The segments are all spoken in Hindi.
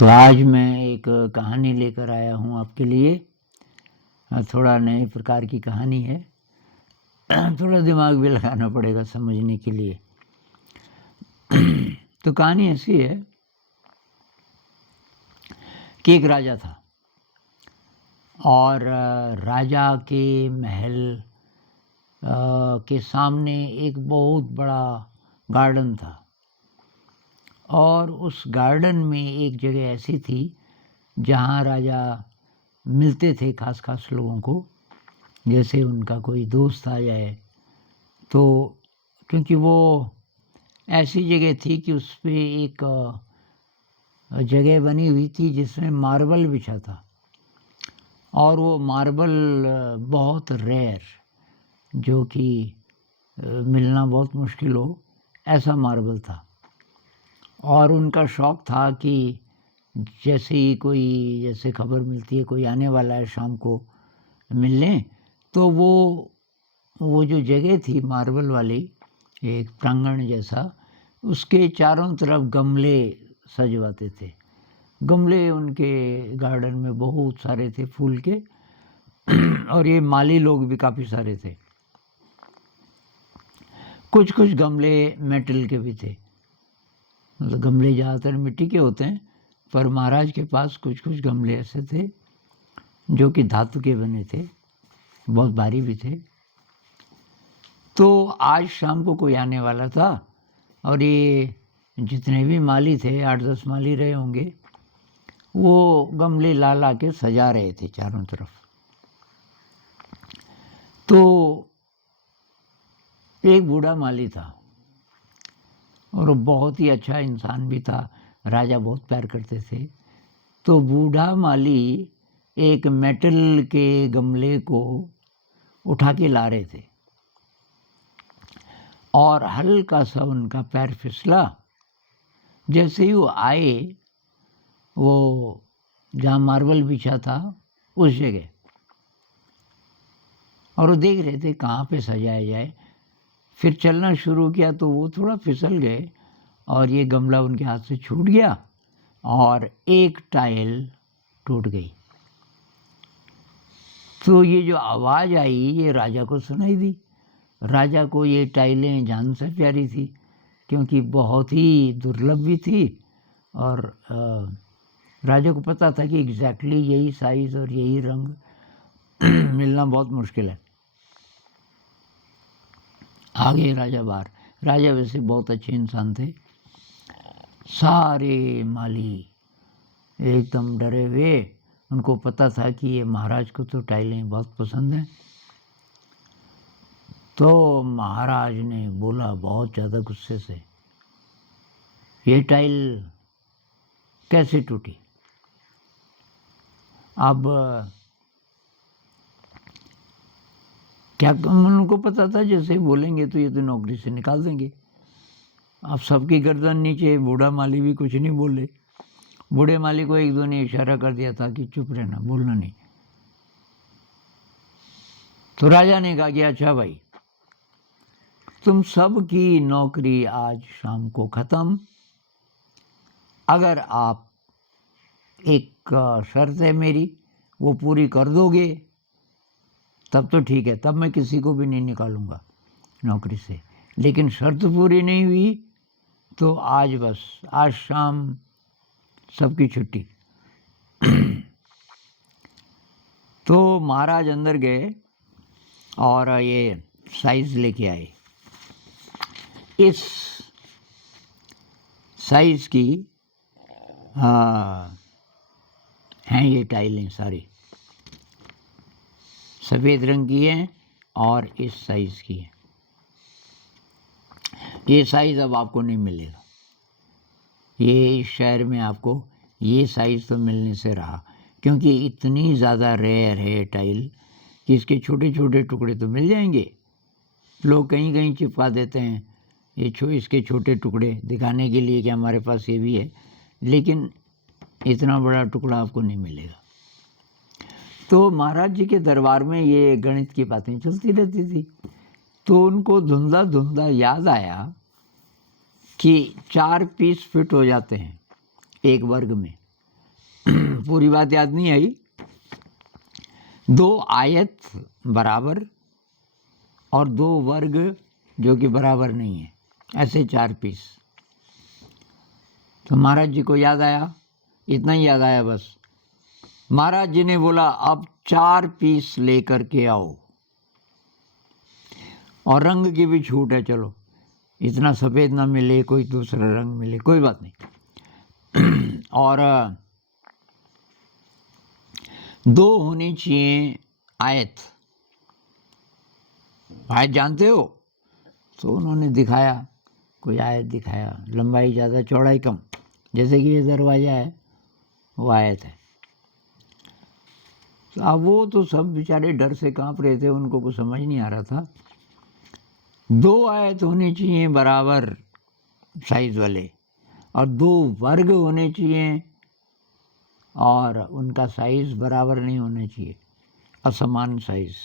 तो आज मैं एक कहानी लेकर आया हूँ आपके लिए। थोड़ा नए प्रकार की कहानी है। थोड़ा दिमाग भी लगाना पड़ेगा समझने के लिए। तो कहानी ऐसी है कि एक राजा था और राजा के महल के सामने एक बहुत बड़ा गार्डन था और उस गार्डन में एक जगह ऐसी थी जहाँ राजा मिलते थे खास लोगों को। जैसे उनका कोई दोस्त आ जाए तो, क्योंकि वो ऐसी जगह थी कि उस पर एक जगह बनी हुई थी जिसमें मार्बल बिछा था और वो मार्बल बहुत रेयर, जो कि मिलना बहुत मुश्किल हो, ऐसा मार्बल था। और उनका शौक़ था कि जैसे ही जैसे खबर मिलती है कोई आने वाला है शाम को मिलने, तो वो जो जगह थी मार्बल वाली, एक प्रांगण जैसा, उसके चारों तरफ गमले सजवाते थे। गमले उनके गार्डन में बहुत सारे थे फूल के और ये माली लोग भी काफ़ी सारे थे। कुछ गमले मेटल के भी थे, मतलब गमले ज़्यादातर मिट्टी के होते हैं, पर महाराज के पास कुछ गमले ऐसे थे जो कि धातु के बने थे, बहुत भारी भी थे। तो आज शाम को कोई आने वाला था और ये जितने भी माली थे, 8-10 माली रहे होंगे, वो गमले ला के सजा रहे थे चारों तरफ। तो एक बूढ़ा माली था और वो बहुत ही अच्छा इंसान भी था, राजा बहुत प्यार करते थे। तो बूढ़ा माली एक मेटल के गमले को उठा के ला रहे थे और हल्का सा उनका पैर फिसला। जैसे ही वो आए, वो जहाँ मार्बल बिछा था उस जगह, और वो देख रहे थे कहाँ पे सजाया जाए। फिर चलना शुरू किया तो वो थोड़ा फिसल गए और ये गमला उनके हाथ से छूट गया और एक टाइल टूट गई। तो ये जो आवाज़ आई ये राजा को सुनाई दी। राजा को ये टाइलें जान से प्यारी थी, क्योंकि बहुत ही दुर्लभ भी थी और राजा को पता था कि एग्जैक्टली यही साइज़ और यही रंग मिलना बहुत मुश्किल है। आ गए राजा बाहर। राजा वैसे बहुत अच्छे इंसान थे। सारे माली एकदम डरे हुए, उनको पता था कि ये महाराज को तो टाइलें बहुत पसंद हैं। तो महाराज ने बोला बहुत ज़्यादा गुस्से से, ये टाइल कैसे टूटी? अब क्या, उनको पता था जैसे बोलेंगे तो ये तो नौकरी से निकाल देंगे। अब सबकी गर्दन नीचे, बूढ़ा माली भी कुछ नहीं बोले। बूढ़े माली को एक दो ने इशारा कर दिया था कि चुप रहना, बोलना नहीं। तो राजा ने कहा कि अच्छा भाई, तुम सब की नौकरी आज शाम को खत्म। अगर आप, एक शर्त है मेरी, वो पूरी कर दोगे तब तो ठीक है, तब मैं किसी को भी नहीं निकालूंगा नौकरी से। लेकिन शर्त पूरी नहीं हुई तो आज बस, आज शाम सबकी छुट्टी। तो महाराज अंदर गए और ये साइज लेके आए। इस साइज की हैं ये टाइलें सारी, सफ़ेद रंग की हैं और इस साइज़ की है। ये साइज़ अब आपको नहीं मिलेगा, ये इस शहर में आपको ये साइज़ तो मिलने से रहा, क्योंकि इतनी ज़्यादा रेयर है टाइल कि इसके छोटे छोटे टुकड़े तो मिल जाएंगे। लोग कहीं चिपका देते हैं इसके छोटे टुकड़े दिखाने के लिए कि हमारे पास ये भी है, लेकिन इतना बड़ा टुकड़ा आपको नहीं मिलेगा। तो महाराज जी के दरबार में ये गणित की बातें चलती रहती थी। तो उनको धुंधला याद आया कि 4 पीस फिट हो जाते हैं एक वर्ग में, पूरी बात याद नहीं आई। 2 आयत बराबर और 2 वर्ग जो कि बराबर नहीं है, ऐसे 4 पीस। तो महाराज जी को याद आया, इतना ही याद आया बस। महाराज जी ने बोला अब 4 पीस लेकर के आओ, और रंग की भी छूट है, चलो इतना सफ़ेद ना मिले, कोई दूसरा रंग मिले, कोई बात नहीं। और 2 होनी चाहिए आयत। आयत जानते हो? तो उन्होंने दिखाया, कोई आयत दिखाया, लंबाई ज़्यादा चौड़ाई कम, जैसे कि ये दरवाज़ा है वो आयत है। तो अब वो तो सब बेचारे डर से कांप रहे थे, उनको कुछ समझ नहीं आ रहा था। 2 आयत होने चाहिए बराबर साइज वाले, और 2 वर्ग होने चाहिए, और उनका साइज बराबर नहीं होना चाहिए, असमान साइज।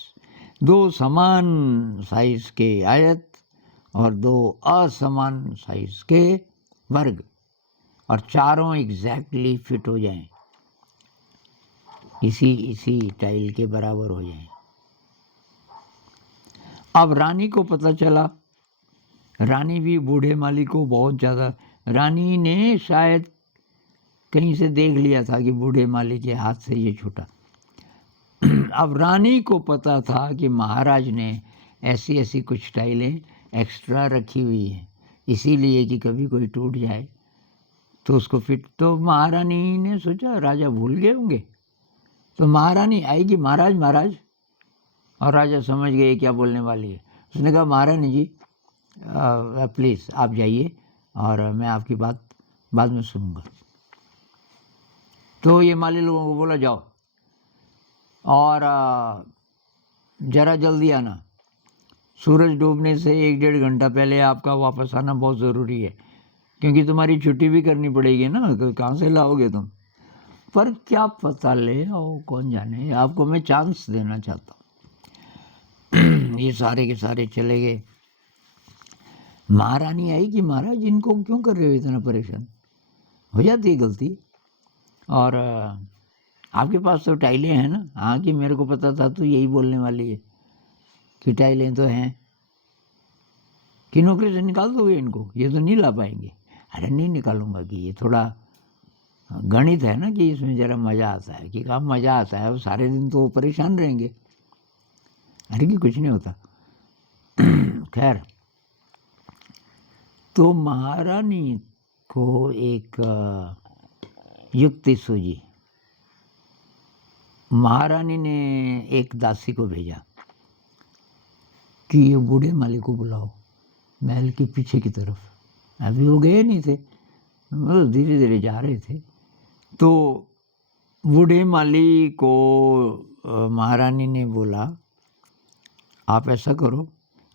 2 समान साइज के आयत और 2 असमान साइज के वर्ग, और चारों एग्जैक्टली फिट हो जाएं, इसी टाइल के बराबर हो जाएं। अब रानी को पता चला, रानी भी बूढ़े माली को बहुत ज़्यादा, रानी ने शायद कहीं से देख लिया था कि बूढ़े माली के हाथ से ये छूटा। अब रानी को पता था कि महाराज ने ऐसी ऐसी कुछ टाइलें एक्स्ट्रा रखी हुई हैं, इसीलिए कि कभी कोई टूट जाए तो उसको फिट। तो महारानी ने सोचा राजा भूल गए होंगे, तो महारानी आएगी, महाराज महाराज, और राजा समझ गए क्या बोलने वाली है। उसने कहा महारानी जी प्लीज़ आप जाइए, और मैं आपकी बात बाद में सुनूंगा। तो ये माली लोगों को बोला जाओ, और ज़रा जल्दी आना, सूरज डूबने से 1-1.5 घंटा पहले आपका वापस आना बहुत ज़रूरी है, क्योंकि तुम्हारी छुट्टी भी करनी पड़ेगी ना, तो कहाँ से लाओगे तुम। पर क्या पता ले आओ, कौन जाने, आपको मैं चांस देना चाहता हूँ। ये सारे के सारे चले गए। महारानी आई कि महाराज इनको क्यों कर रहे हो इतना परेशान, हो जाती है गलती, और आपके पास तो टाइलें हैं ना। हाँ कि मेरे को पता था, तो यही बोलने वाली है कि टाइलें तो हैं, कि नौकरी से निकाल दोगे इनको, ये तो नहीं ला पाएंगे। अरे नहीं निकालूंगा, कि ये थोड़ा गणित है ना, कि इसमें ज़रा मज़ा आता है, कि काम मज़ा आता है, वो सारे दिन तो परेशान रहेंगे। अरे कि कुछ नहीं होता। खैर, तो महारानी को एक युक्ति सूझी। महारानी ने एक दासी को भेजा कि ये बूढ़े माली को बुलाओ महल के पीछे की तरफ। अभी वो गए नहीं थे, मतलब धीरे धीरे जा रहे थे। तो बूढ़े माली को महारानी ने बोला आप ऐसा करो,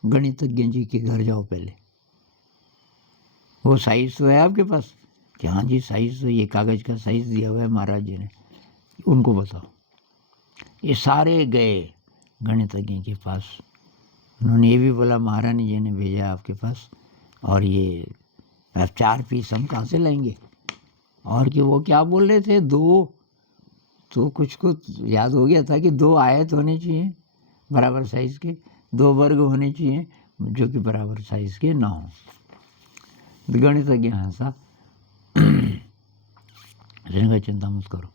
गणितज्ञ जी के घर जाओ पहले, वो साइज तो है आपके पास? कि हाँ जी साइज तो ये कागज़ का साइज दिया हुआ है महाराज जी ने, उनको बताओ। ये सारे गए गणितज्ञ के पास, उन्होंने ये भी बोला महारानी जी ने भेजा आपके पास, और ये 4 पीस हम कहाँ से लाएंगे। और कि वो क्या बोल रहे थे, 2, तो कुछ को याद हो गया था कि 2 आयत होने चाहिए बराबर साइज़ के, 2 वर्ग होने चाहिए जो कि बराबर साइज़ के ना हो। गणितज्ञ हंसा, चिंता मत करो,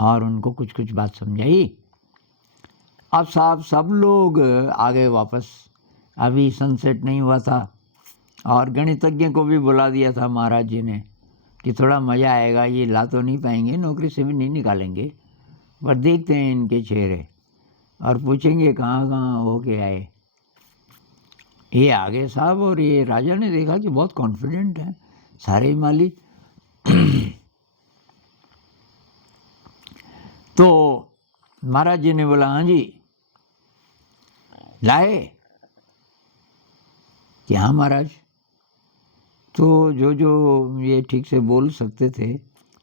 और उनको कुछ कुछ बात समझाई। अब साहब सब लोग आ गए वापस, अभी सनसेट नहीं हुआ था, और गणितज्ञ को भी बुला दिया था महाराज जी ने कि थोड़ा मज़ा आएगा, ये ला तो नहीं पाएंगे, नौकरी से भी नहीं निकालेंगे, पर देखते हैं इनके चेहरे और पूछेंगे कहाँ कहाँ हो के आए। ये आ गए साहब, और ये राजा ने देखा कि बहुत कॉन्फिडेंट हैं सारे ही माली। तो महाराज जी ने बोला हाँ जी लाए, कि हाँ महाराज। तो जो जो ये ठीक से बोल सकते थे,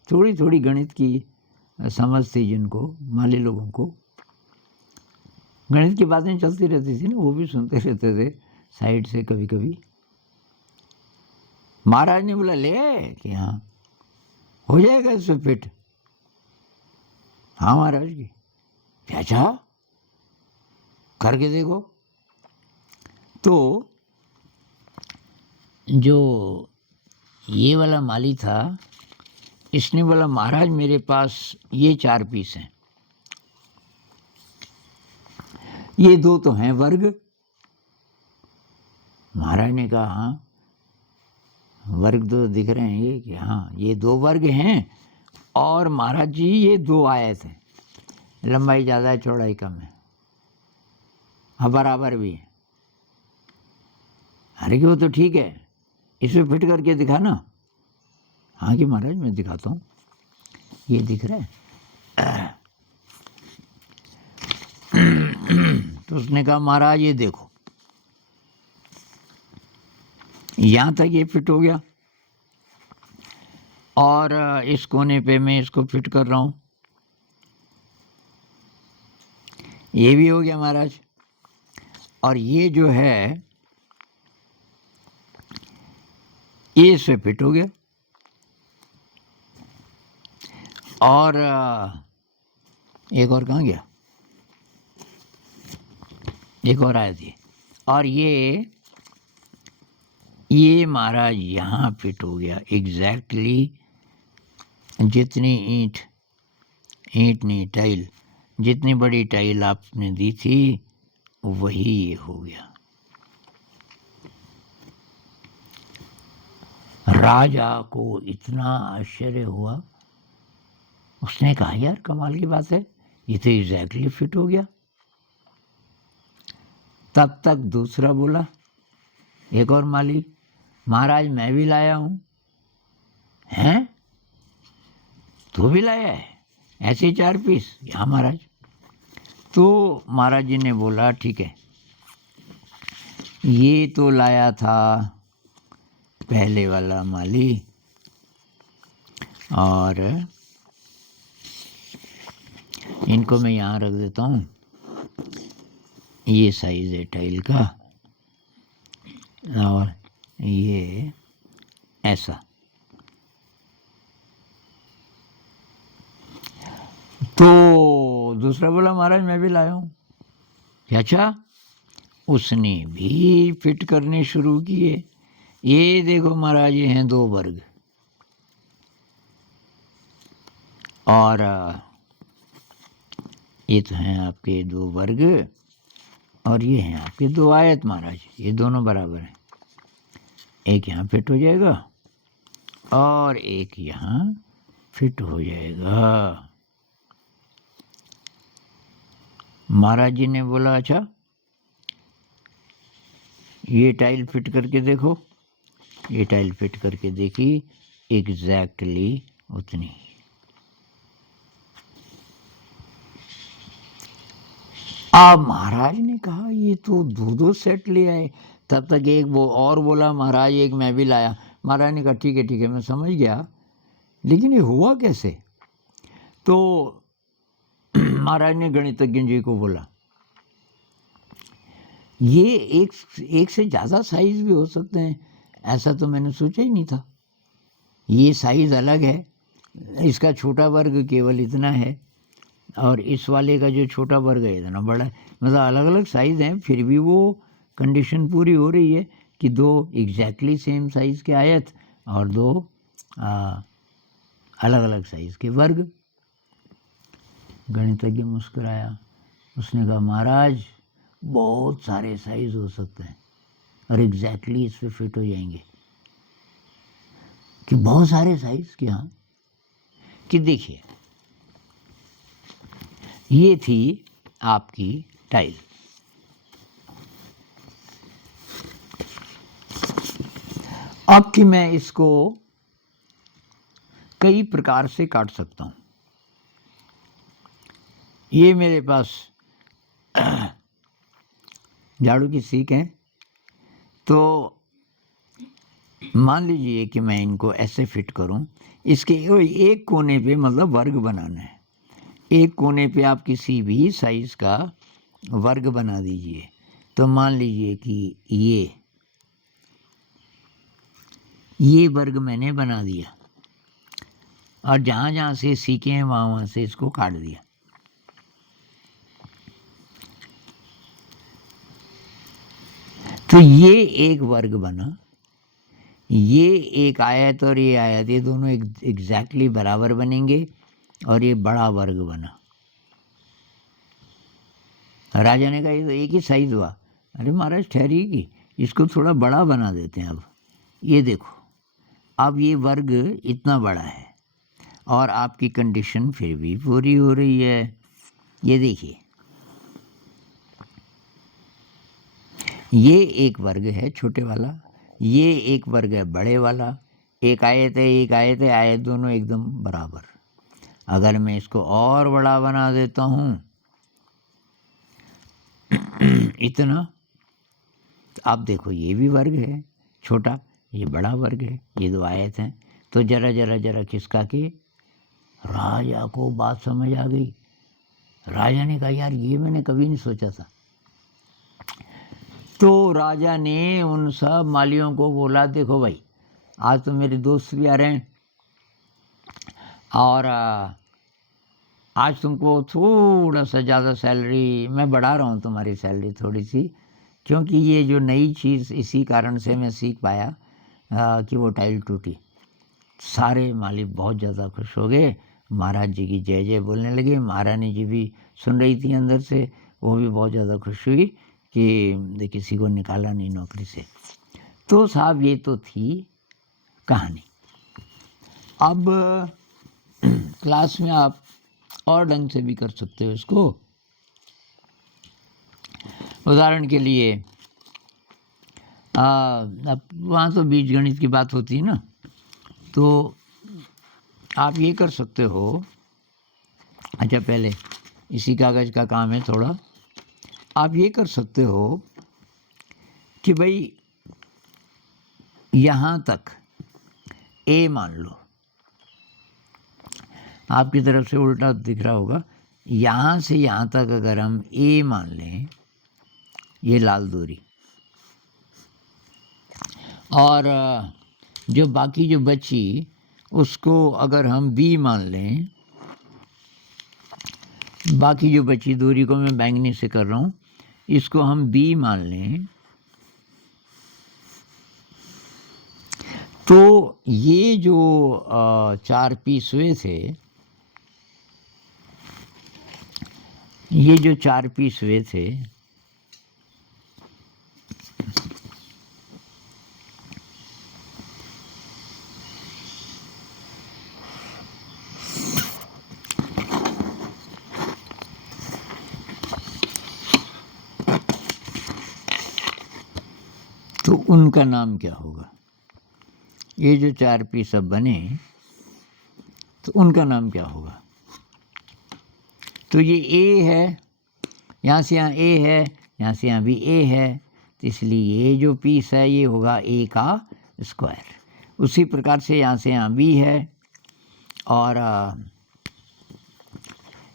थोड़ी थोड़ी गणित की समझ थी जिनको, माली लोगों को गणित की बातें चलती रहती थी ना, वो भी सुनते रहते थे साइड से कभी कभी। महाराज ने बोला ले, कि हाँ हो जाएगा इसमें फिट? हाँ महाराज जी। अच्छा करके देखो। तो जो ये वाला माली था इसने बोला महाराज मेरे पास ये 4 पीस हैं, ये 2 तो हैं वर्ग। महाराज ने कहा हाँ वर्ग 2 दिख रहे हैं ये, कि हाँ ये 2 वर्ग हैं और महाराज जी ये 2 आयत हैं, लंबाई ज़्यादा है चौड़ाई कम है, हाँ बराबर भी है। अरे कि वो तो ठीक है, इसमें फिट करके दिखा ना। हाँ कि महाराज मैं दिखाता हूँ, ये दिख रहा है। तो उसने कहा महाराज ये देखो, यहाँ तक ये फिट हो गया और इस कोने पे मैं इसको फिट कर रहा हूँ, ये भी हो गया महाराज। और ये जो है ये इससे फिट हो गया और एक और कहाँ गया, एक और आया थी। और ये महाराज यहाँ फिट हो गया एग्जैक्टली। जितनी ईंट नहीं टाइल, जितनी बड़ी टाइल आपने दी थी वही ये हो गया। राजा को इतना आश्चर्य हुआ, उसने कहा यार कमाल की बात है, ये तो एग्जैक्टली फिट हो गया। तब तक दूसरा बोला, एक और माली, महाराज मैं भी लाया हूँ। हैं तू भी लाया है ऐसे 4 पीस? हाँ महाराज। तो महाराज जी ने बोला ठीक है, ये तो लाया था पहले वाला माली और इनको मैं यहाँ रख देता हूँ, ये साइज है टाइल का और ये ऐसा। तो दूसरा बोला महाराज मैं भी लाया हूँ। अच्छा उसने भी फिट करने शुरू किए। ये देखो महाराज ये हैं 2 वर्ग और ये तो हैं आपके 2 वर्ग और ये हैं आपके 2 आयत महाराज, ये दोनों बराबर हैं। एक यहाँ फिट हो जाएगा और एक यहाँ फिट हो जाएगा। महाराज जी ने बोला अच्छा ये टाइल फिट करके देखो। ये टाइल फिट करके देखी एग्जैक्टली उतनी। अब महाराज ने कहा ये तो 2 सेट ले आए। तब तक एक वो और बोला महाराज एक मैं भी लाया। महाराज ने कहा ठीक है मैं समझ गया, लेकिन ये हुआ कैसे? तो महाराज ने गणितज्ञ जी को बोला ये एक से ज़्यादा साइज भी हो सकते हैं, ऐसा तो मैंने सोचा ही नहीं था। ये साइज अलग है, इसका छोटा वर्ग केवल इतना है और इस वाले का जो छोटा वर्ग है इतना बड़ा है। मतलब अलग अलग साइज़ हैं, फिर भी वो कंडीशन पूरी हो रही है कि 2 एग्जैक्टली सेम साइज़ के आयत और 2 अलग अलग साइज़ के वर्ग। गणितज्ञ मुस्कुराया, उसने कहा महाराज बहुत सारे साइज़ हो सकते हैं और एग्जैक्टली इस पे फिट हो जाएंगे। कि बहुत सारे साइज़ के? हाँ कि देखिए ये थी आपकी टाइल, अब कि मैं इसको कई प्रकार से काट सकता हूँ। ये मेरे पास झाड़ू की सीख है, तो मान लीजिए कि मैं इनको ऐसे फिट करूं, इसके एक कोने पे मतलब वर्ग बनाना है, एक कोने पे आप किसी भी साइज़ का वर्ग बना दीजिए। तो मान लीजिए कि ये वर्ग मैंने बना दिया और जहाँ जहाँ से सीखे हैं वहाँ वहाँ से इसको काट दिया। तो ये एक वर्ग बना, ये एक आयत और ये आयत, ये दोनों एग्जैक्टली बराबर बनेंगे और ये बड़ा वर्ग बना। राजा ने कहा ये तो एक ही साइज हुआ। अरे महाराज ठहरिए कि इसको थोड़ा बड़ा बना देते हैं। अब ये देखो, अब ये वर्ग इतना बड़ा है और आपकी कंडीशन फिर भी पूरी हो रही है। ये देखिए, ये एक वर्ग है छोटे वाला, ये एक वर्ग है बड़े वाला, एक आयत है एक आयत है, आयत दोनों एकदम बराबर। अगर मैं इसको और बड़ा बना देता हूँ इतना, तो आप देखो ये भी वर्ग है छोटा, ये बड़ा वर्ग है, ये दो आयत हैं। तो जरा जरा जरा खिसका के राजा को बात समझ आ गई। राजा ने कहा यार ये मैंने कभी नहीं सोचा था। तो राजा ने उन सब मालियों को बोला देखो भाई, आज तो मेरे दोस्त भी आ रहे हैं और आज तुमको थोड़ा सा ज़्यादा सैलरी मैं बढ़ा रहा हूँ, तुम्हारी सैलरी थोड़ी सी, क्योंकि ये जो नई चीज़ इसी कारण से मैं सीख पाया कि वो टाइल टूटी। सारे मालिक बहुत ज़्यादा खुश हो गए, महाराज जी की जय जय बोलने लगे। महारानी जी भी सुन रही थी अंदर से, वो भी बहुत ज़्यादा खुश हुई कि किसी को निकाला नहीं नौकरी से। तो साहब ये तो थी कहानी। अब क्लास में आप और ढंग से भी कर सकते हो इसको। उदाहरण के लिए अब वहाँ तो बीज गणित की बात होती है ना, तो आप ये कर सकते हो। अच्छा पहले इसी कागज़ का काम है थोड़ा। आप ये कर सकते हो कि भाई यहाँ तक ए मान लो, आपकी तरफ से उल्टा दिख रहा होगा। यहाँ से यहाँ तक अगर हम ए मान लें, ये लाल दूरी, और जो बाकी जो बची उसको अगर हम बी मान लें, बाकी जो बची दूरी को मैं बैंगनी से कर रहा हूँ, इसको हम बी मान लें, तो ये जो 4 पीस हुए थे, ये जो 4 पीस हुए थे, तो उनका नाम क्या होगा? ये जो 4 पीस अब बने, तो उनका नाम क्या होगा? तो ये ए है, यहाँ से यहाँ ए है, यहाँ से यहाँ भी ए है, तो इसलिए ये जो पीस है ये होगा ए का स्क्वायर। उसी प्रकार से यहाँ से यहाँ बी है और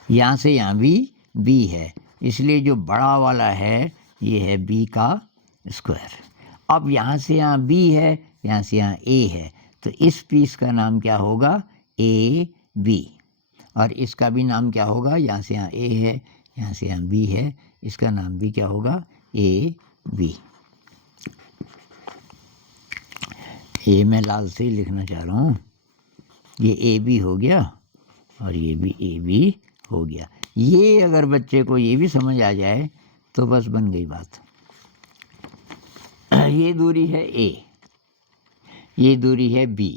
यहाँ से यहाँ भी बी है, इसलिए जो बड़ा वाला है ये है बी का स्क्वायर। अब यहाँ से यहाँ बी है, यहाँ से यहाँ ए है, तो इस पीस का नाम क्या होगा? A B. और इसका भी नाम क्या होगा? यहाँ से यहाँ ए है, यहाँ से यहाँ बी है, इसका नाम भी क्या होगा? A B. ये मैं लाल से ही लिखना चाह रहा हूँ। ये ए बी हो गया और ये भी ए बी हो गया। ये अगर बच्चे को ये भी समझ आ जाए तो बस बन गई बात। ये दूरी है ए, ये दूरी है बी,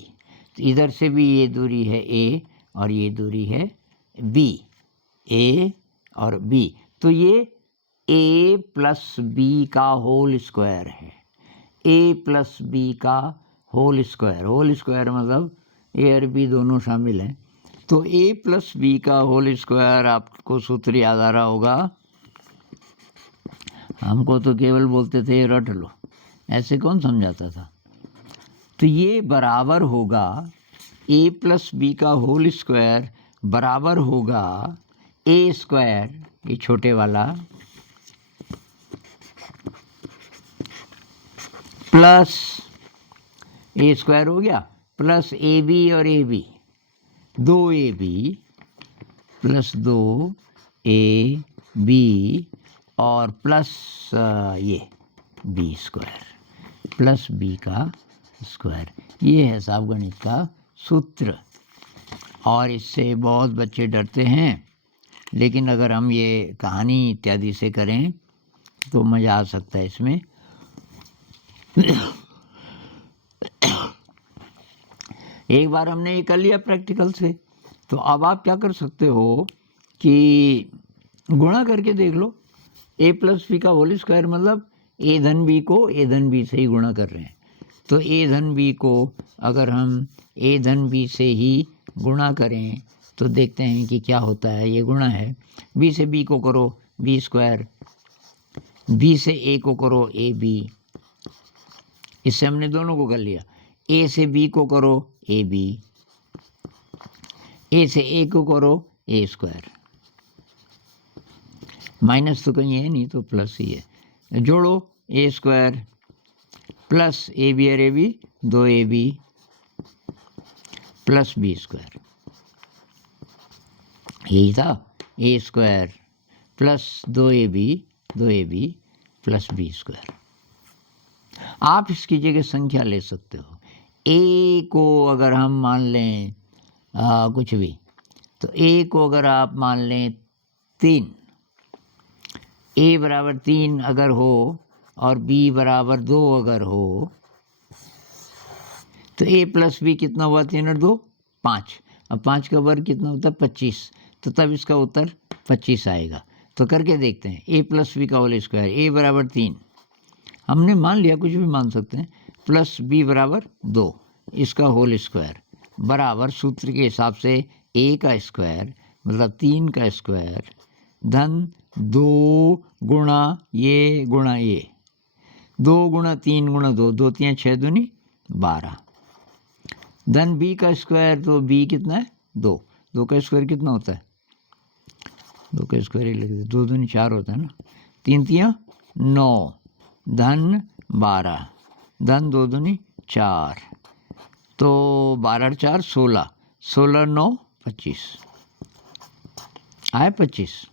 तो इधर से भी ये दूरी है ए और ये दूरी है बी, ए और बी, तो ये ए प्लस बी का होल स्क्वायर है। ए प्लस बी का होल स्क्वायर मतलब ए और बी दोनों शामिल हैं। तो ए प्लस बी का होल स्क्वायर आपको सूत्र याद आ रहा होगा। हमको तो केवल बोलते थे रट लो, ऐसे कौन समझाता था। तो ये बराबर होगा ए प्लस बी का होल स्क्वायर बराबर होगा ए स्क्वायर, ये छोटे वाला, प्लस ए स्क्वायर हो गया, प्लस ए बी और a b, 2ab plus 2ab और प्लस ये b स्क्वायर प्लस b का स्क्वायर। ये है साहब गणित का सूत्र। और इससे बहुत बच्चे डरते हैं, लेकिन अगर हम ये कहानी इत्यादि से करें तो मज़ा आ सकता है इसमें। एक बार हमने ये कर लिया प्रैक्टिकल से, तो अब आप क्या कर सकते हो कि गुणा करके देख लो। a प्लस बी का होल स्क्वायर मतलब a धन b को a धन b से ही गुणा कर रहे हैं। तो a धन b को अगर हम a धन b से ही गुणा करें तो देखते हैं कि क्या होता है। ये गुणा है, b से b को करो b स्क्वायर, b से a को करो ab, इससे हमने दोनों को कर लिया। a से b को करो ab, a से a को करो a स्क्वायर, माइनस तो कहीं है नहीं तो प्लस ही है। जोड़ो a square plus a B और a b 2ab plus b square, यही था। a square plus 2ab plus b square. आप इसकी जगह संख्या ले सकते हो। a को अगर हम मान लें कुछ भी, तो a को अगर आप मान लें 3, a बराबर 3 अगर हो और b बराबर 2 अगर हो, तो a प्लस b कितना हुआ? 3 और 2 5। अब 5 का वर्ग कितना होता है? 25। तो तब इसका उत्तर 25 आएगा। तो करके देखते हैं। a प्लस बी का होल स्क्वायर, a बराबर 3 हमने मान लिया, कुछ भी मान सकते हैं, प्लस b बराबर 2 इसका होल स्क्वायर बराबर सूत्र के हिसाब से a का स्क्वायर मतलब 3 का स्क्वायर धन 2 गुणा ये 2 गुणा 3 गुणा 2, 2 3 6 दूनी 12 धन b का स्क्वायर। तो b कितना है? 2। 2 का स्क्वायर कितना होता है? 2 का स्क्वायर ही लिख दे, 2 दूनी 4 होता है ना, 3 3 9 धन 12 धन 2 दूनी 4, तो 12 4 16, 16 9 25 आए 25।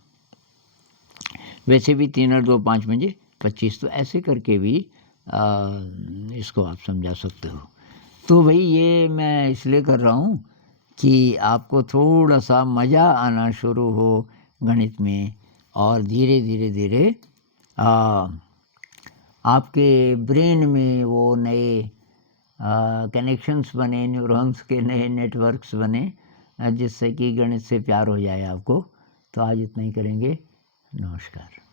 वैसे भी 3 और 2 5 में 25, तो ऐसे करके भी इसको आप समझा सकते हो। तो भाई ये मैं इसलिए कर रहा हूँ कि आपको थोड़ा सा मज़ा आना शुरू हो गणित में, और धीरे धीरे धीरे आपके ब्रेन में वो नए कनेक्शंस बने, न्यूरॉन्स के नए नेटवर्क्स बने, जिससे कि गणित से प्यार हो जाए आपको। तो आज इतना ही करेंगे। नमस्कार।